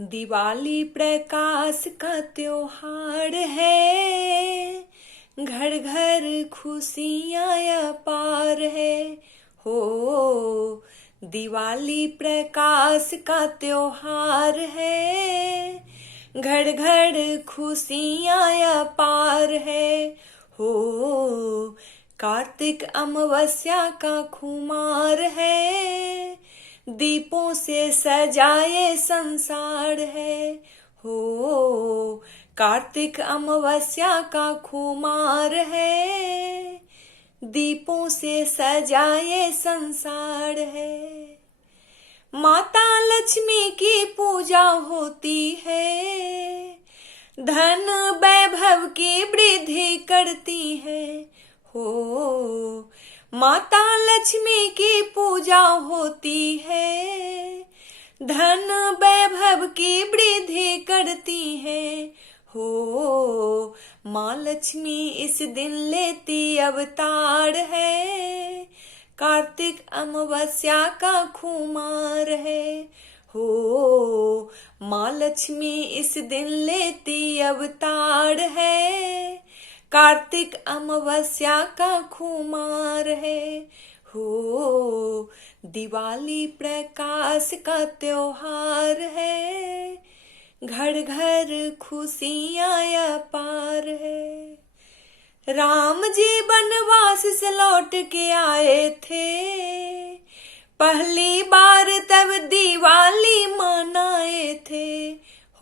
दिवाली प्रकाश का त्योहार है, घर घर खुशियाँ अपार है। हो दिवाली प्रकाश का त्योहार है, घर घर खुशियाँ अपार है। हो कार्तिक अमावस्या का खुमार है, दीपों से सजाए संसार है। हो कार्तिक अमावस्या का खुमार है, दीपों से सजाए संसार है। माता लक्ष्मी की पूजा होती है, धन वैभव की वृद्धि करती है। हो माता लक्ष्मी की पूजा होती है, धन वैभव की वृद्धि करती है। हो माँ लक्ष्मी इस दिन लेती अवतार है, कार्तिक अमावस्या का खुमार है। हो माँ लक्ष्मी इस दिन लेती अवतार है, कार्तिक अमावस्या का खुमार है। हो दिवाली प्रकाश का त्योहार है, घर घर खुशियाँ अपार है। राम जी वनवास से लौट के आए थे, पहली बार तब दिवाली मनाए थे।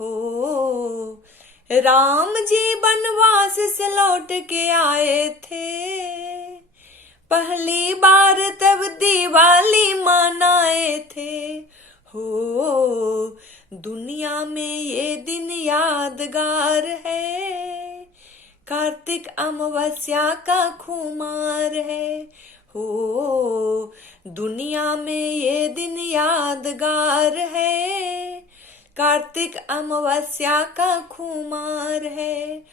हो राम जी वनवास से लौट के आए थे, पहली बार तब दिवाली मनाए थे। हो दुनिया में ये दिन यादगार है, कार्तिक अमावस्या का खुमार है। हो दुनिया में ये दिन यादगार है, कार्तिक अमावस्या का खुमार है।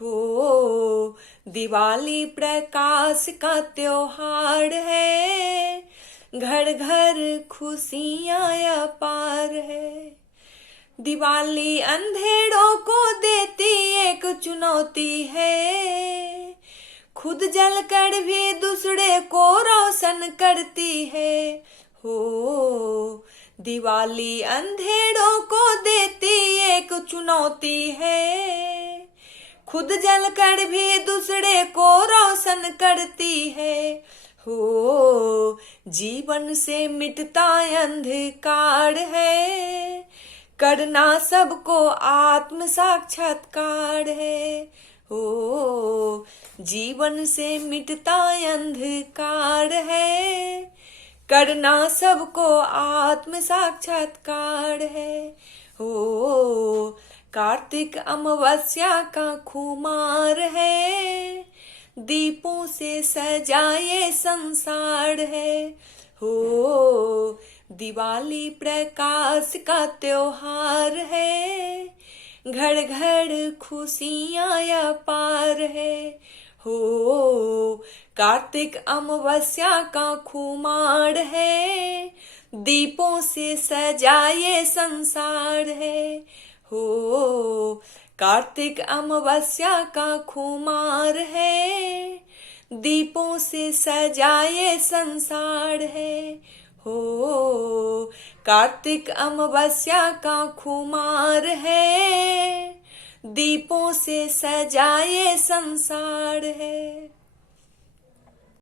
हो दिवाली प्रकाश का त्योहार है, घर घर खुशियाँ अपार है। दिवाली अंधेरों को देती एक चुनौती है, खुद जलकर भी दूसरे को रोशन करती है। हो दिवाली अंधेरों को देती एक चुनौती है, खुद जलकर भी दूसरे को रोशन करती है। हो जीवन से मिटता अंधकार है, करना सबको आत्म साक्षात्कार है। हो जीवन से मिटता अंधकार है, करना सबको आत्म साक्षात्कार है। हो कार्तिक अमावस्या का खुमार है, दीपों से सजाए संसार है। हो दिवाली प्रकाश का त्योहार है, घर घर खुशियाँ अपार है। हो कार्तिक अमावस्या का खुमार है, दीपों से सजाए संसार है। हो कार्तिक अमावस्या का खुमार है, दीपों से सजाए संसार है। हो कार्तिक अमावस्या का खुमार है, दीपों से सजाए संसार है।